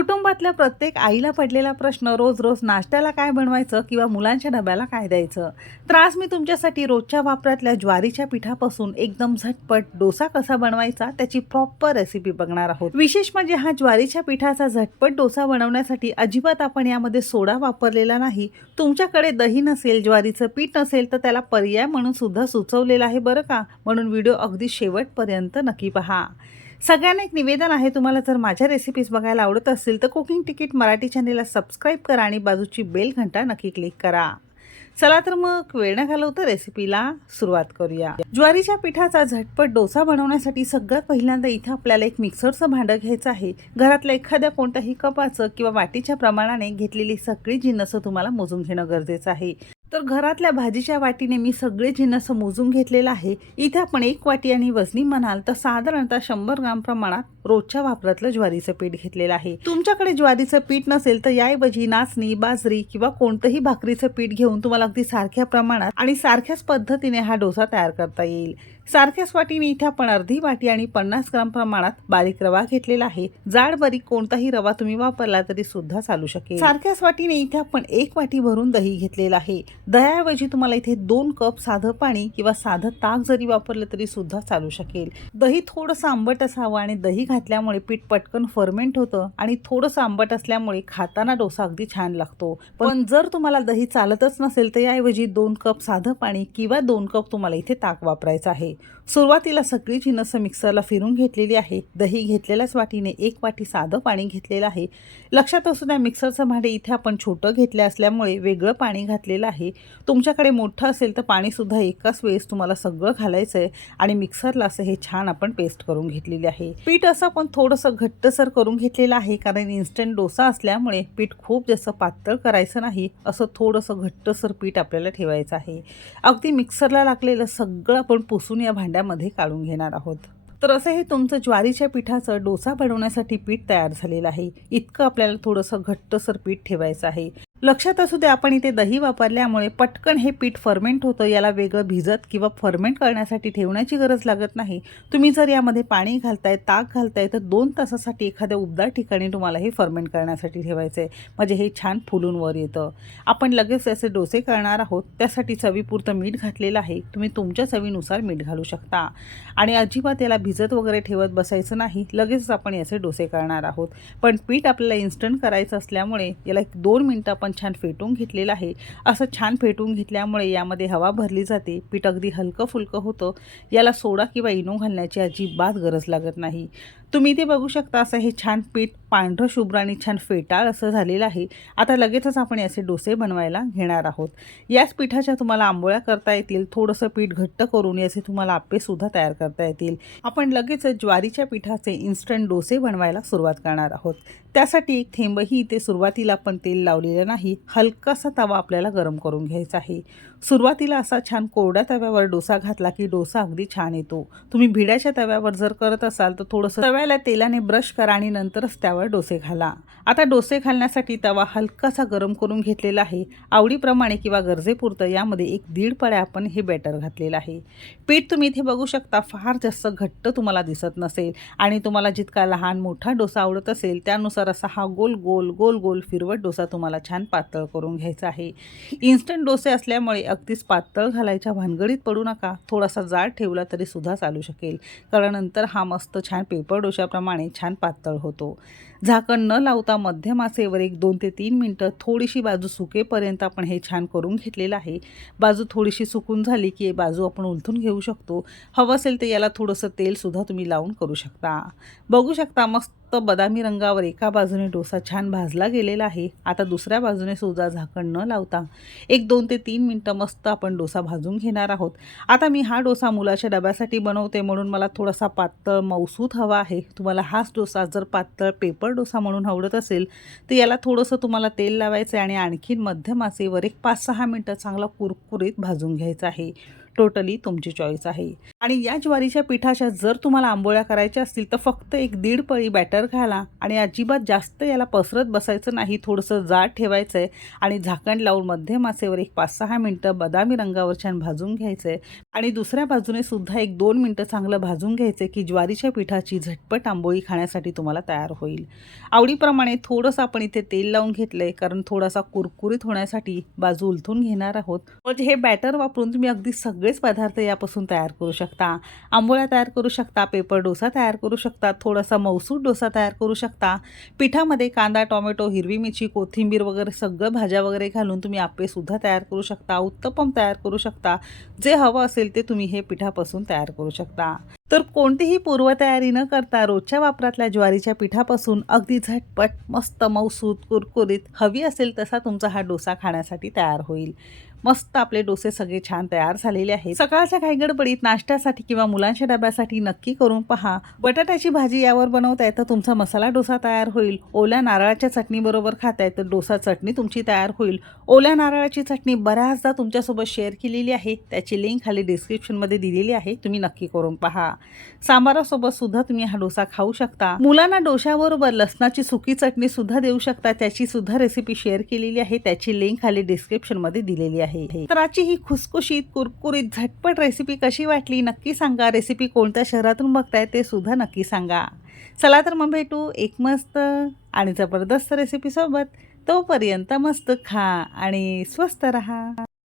कुटुंबातल्या प्रत्येक आईला पडलेला प्रश्न रोज रोज नाश्त्याला काय बनवायचं किंवा मुलांच्या डब्याला काय द्यायचं? तर आज मी तुमच्यासाठी रोजच्या वापरातल्या ज्वारीच्या पिठापासून एकदम झटपट डोसा कसा बनवायचा त्याची प्रॉपर रेसिपी बघणार आहोत. विशेष म्हणजे हा ज्वारीच्या पिठाचा झटपट डोसा बनवण्यासाठी अजिबात आपण यामध्ये सोडा वापरलेला नाही. तुमच्याकडे दही नसेल ज्वारीचं पीठ नसेल तर त्याला पर्याय म्हणून सुद्धा सुचवलेला आहे बरं का? म्हणून व्हिडिओ अगदी शेवटपर्यंत नक्की पहा. सगळ्यांना एक निवेदन आहे तुम्हाला जर माझ्या रेसिपीज बघायला आवडत असतील तर कुकिंग तिकीट मराठी चॅनेलला सबस्क्राईब करा आणि बाजूची बेल घंटा नक्की क्लिक करा. चला तर मग वेळ न घालवता रेसिपीला सुरुवात करूया. ज्वारीच्या पिठाचा झटपट डोसा बनवण्यासाठी सगळ्यात पहिल्यांदा इथे आपल्याला एक मिक्सरचं भांडं घ्यायचं आहे. घरातल्या एखाद्या कोणत्याही कपाचं किंवा वाटीच्या प्रमाणाने घेतलेली सगळी जिन्नसं तुम्हाला मोजून घेणं गरजेचं आहे. तर घरातल्या भाजीच्या वाटीने मी सगळे जिन्नस मोजून घेतलेलं आहे. इथे आपण एक वाटी आणि वजनी म्हणाल तर साधारणतः शंभर ग्राम प्रमाणात रोजच्या वापरातलं ज्वारीचं पीठ घेतलेलं आहे. तुमच्याकडे ज्वारीचं पीठ नसेल तर याऐवजी नाचणी बाजरी किंवा कोणतंही भाकरीचं पीठ घेऊन तुम्हाला अगदी सारख्या प्रमाणात आणि सारख्याच पद्धतीने हा डोसा तयार करता येईल. सारख्याच वाटीने इथे आपण अर्धी वाटी आणि पन्नास ग्राम प्रमाणात बारीक रवा घेतलेला आहे. जाड बारीक कोणताही रवा तुम्ही वापरला तरी सुद्धा चालू शकेल. सारख्याच वाटीने इथे आपण एक वाटी भरून दही घेतलेलं आहे. दह्याऐवजी तुम्हाला इथे दोन कप साधं पाणी किंवा साधं ताक जरी वापरलं तरी सुद्धा चालू शकेल. दही थोडंसं आंबट असावं आणि दही घातल्यामुळे पीठ पटकन फर्मेंट होतं आणि थोडंसं आंबट असल्यामुळे खाताना डोसा अगदी छान लागतो. पण जर तुम्हाला दही चालतच नसेल तर याऐवजी दोन कप साधं पाणी किंवा दोन कप तुम्हाला इथे ताक वापरायचं आहे. सुरुवातीला सगळी जिनस मिक्सरला फिरून घेतलेली आहे. दही घेतलेल्याच वाटीने एक वाटी साधं पाणी घेतलेलं आहे. लक्षात असू द्या मिक्सरचं भांडे इथे आपण छोटं घेतलं असल्यामुळे वेगळं पाणी घातलेलं आहे. तुमच्याकडे मोठं असेल तर पाणीसुद्धा एकाच वेळेस तुम्हाला सगळं घालायचं आहे आणि मिक्सरला असं हे छान आपण पेस्ट करून घेतलेली आहे. पीठ असं पण थोडंसं घट्टसर करून घेतलेलं आहे कारण इन्स्टंट डोसा असल्यामुळे पीठ खूप जास्त पातळ करायचं नाही असं थोडंसं घट्टसर पीठ आपल्याला ठेवायचं आहे. अगदी मिक्सरला लागलेलं सगळं आपण पुसून या भांड्यामध्ये काढून घेणार आहोत. तर असं हे तुमचं ज्वारीच्या पिठाचं डोसा बनवण्यासाठी पीठ तयार झालेलं आहे. इतकं आपल्याला थोडंसं घट्टसर पीठ ठेवायचं आहे. लक्षात असू दे आपण इथे दही वापरल्यामुळे पटकन हे पीठ फर्मेंट होतं याला वेगळं भिजत किंवा फर्मेंट करण्यासाठी ठेवण्याची गरज लागत नाही. तुम्ही जर यामध्ये पाणी घालताय ताक घालताय तर दोन तासासाठी एखाद्या उबदार ठिकाणी तुम्हाला हे फर्मेंट करण्यासाठी ठेवायचं आहे म्हणजे हे छान फुलून वर येतं. आपण लगेच असे डोसे करणार आहोत त्यासाठी चवीपुरतं मीठ घातलेलं आहे. तुम्ही तुमच्या चवीनुसार मीठ घालू शकता. आणि अजिबात याला भिजत वगैरे ठेवत बसायचं नाही. लगेच आपण याचे डोसे करणार आहोत. पण पीठ आपल्याला इन्स्टंट करायचं असल्यामुळे याला एक दोन मिनटं आपण छान फेटून घेतलेलं आहे. असं छान फेटून घेतल्यामुळे यामध्ये हवा भरली जाते. पीठ अगदी हलकं फुलकं होतं. याला सोडा किंवा इनो घालण्याची अजिबात गरज लागत नाही. तुम्ही ते बघू शकता असं हे छान पीठ पांढरं शुभ्र आणि छान फेटाळ असं झालेलं आहे. आता लगेचच आपण याचे डोसे बनवायला घेणार आहोत. याच पिठाच्या तुम्हाला आंबोळ्या करता येतील थोडंसं पीठ घट्ट करून याचे तुम्हाला आप्पेसुद्धा तयार करता येतील. आपण लगेचच ज्वारीच्या पिठाचे इन्स्टंट डोसे बनवायला सुरुवात करणार आहोत. त्यासाठी एक थेंबही इथे सुरुवातीला आपण तेल लावलेलं नाही हलकासा तवा आपल्याला गरम करून घ्यायचा आहे. सुरुवातीला असा छान कोरड्या तव्यावर डोसा घातला की डोसा अगदी छान येतो. तुम्ही भिड्याच्या तव्यावर जर करत असाल तर थोडंसं तव्याला तेलाने ब्रश करा आणि नंतरच त्यावर डोसे घाला. आता डोसे घालण्यासाठी तवा हलकासा गरम करून घेतलेला आहे. आवडीप्रमाणे किंवा गरजेपुरतं यामध्ये एक दीड पळ्या आपण हे बॅटर घातलेलं आहे. पीठ तुम्ही इथे बघू शकता फार जास्त घट्ट तुम्हाला दिसत नसेल आणि तुम्हाला जितका लहान मोठा डोसा आवडत असेल त्यानुसार असा हा गोल गोल गोल गोल फिरवत डोसा तुम्हाला छान पातळ करून घ्यायचा आहे. इन्स्टंट डोसे असल्यामुळे अगदीच पातळ घालायच्या भानगडीत पडू नका. थोडासा जाड ठेवला तरी सुद्धा चालू शकेल. कारण नंतर हा मस्त छान पेपर डोशाप्रमाणे छान पातळ होतो. झाकण न लावता मध्यमासेवर एक दोन ते तीन मिनटं थोडीशी बाजू सुकेपर्यंत आपण हे छान करून घेतलेलं आहे. बाजू थोडीशी सुकून झाली की बाजू आपण उलथून घेऊ शकतो. हवं असेल तर याला थोडंसं तेलसुद्धा तुम्ही लावून करू शकता. बघू शकता मस्त बदामी रंगावर एका बाजूने डोसा छान भाजला गेलेला आहे आता दुसऱ्या बाजूने सुद्धा झाकण न लावता. एक दोन ते तीन मिनटं मस्त आपण डोसा भाजून घेणार आहोत. आता मी हा डोसा मुलाच्या डब्यासाठी बनवते म्हणून मला थोडासा पातळ मऊसूत हवा आहे. तुम्हाला हाच डोसा जर पातळ पेपर डोसा म्हणून आवडत असेल तर याला थोडंसं तुम्हाला तेल लावायचं आहे आणि आणखीन मध्यम आचेवर एक पाच सहा मिनटं चांगला कुरकुरीत भाजून घ्यायचा आहे. टोटली तुमची चॉईस आहे. आणि या ज्वारीच्या पिठाच्या जर तुम्हाला आंबोळ्या करायच्या असतील तर फक्त एक दीड पळी बॅटर घाला आणि अजिबात जास्त याला पसरत बसायचं नाही थोडंसं जाड ठेवायचं आहे आणि झाकण लावून मध्यम आचेवर एक पाच सहा मिनटं बदामी रंगावर छान भाजून घ्यायचं आहे आणि दुसऱ्या बाजूने सुद्धा एक दोन मिनटं चांगलं भाजून घ्यायचं की ज्वारीच्या पिठाची झटपट आंबोळी खाण्यासाठी तुम्हाला तयार होईल. आवडीप्रमाणे थोडंसं आपण इथे तेल लावून घेतलं आहे कारण थोडासा कुरकुरीत होण्यासाठी बाजू उलथून घेणार आहोत. म्हणजे हे बॅटर वापरून तुम्ही अगदी सगळेच पदार्थ यापासून तयार करू शकता. आंबोळ्या तयार करू शकता पेपर डोसा तयार करू शकता थोडासा मौसूद डोसा तयार करू शकता. पिठामध्ये कांदा टोमॅटो हिरवी मिरची कोथिंबीर वगैरे सगळं भाज्या वगैरे घालून तुम्ही आप्पेसुद्धा तयार करू शकता उत्तपम तयार करू शकता. जे हवं असेल असेल ते तुम्ही हे पिठापासून तयार करू शकता. तर कोणतीही पूर्वतयारी न करता रोजच्या वापरातल्या ज्वारीच्या पिठापासून अगदी झटपट मस्त मौसूद कुरकुरीत हवी असेल तसा तुमचा हा डोसा खाण्यासाठी तयार होईल. मस्त आपले डोसे सगळे छान तयार झालेले आहेत. सकाळच्या काही गडबडीत नाश्त्यासाठी किंवा मुलांच्या डब्यासाठी नक्की करून पहा. बटाट्याची भाजी यावर बनवताय तर तुमचा मसाला डोसा तयार होईल. ओल्या नारळाच्या चटणीबरोबर खाताय तर डोसा चटणी तुमची तयार होईल. ओल्या नारळाची चटणी बऱ्याचदा तुमच्यासोबत शेअर केलेली आहे. त्याची लिंक खाली डिस्क्रिप्शनमध्ये दिलेली आहे. तुम्ही नक्की करून पहा. सांबारासोबत सुद्धा तुम्ही हा डोसा खाऊ शकता. मुलांना डोशाबरोबर लसणाची सुकी चटणी सुद्धा देऊ शकता. त्याची सुद्धा रेसिपी शेअर केलेली आहे. त्याची लिंक खाली डिस्क्रिप्शनमध्ये दिलेली आहे. तर आजची ही खुसखुशीत कुरकुरीत झटपट रेसिपी कशी वाटली? नक्की सांगा. रेसिपी कोणत्या शहरातून बघताय ते सुद्धा नक्की सांगा. चला तर मग भेटू एक मस्त आणि जबरदस्त रेसिपीसोबत तोपर्यंत मस्त खा आणि स्वस्त रहा.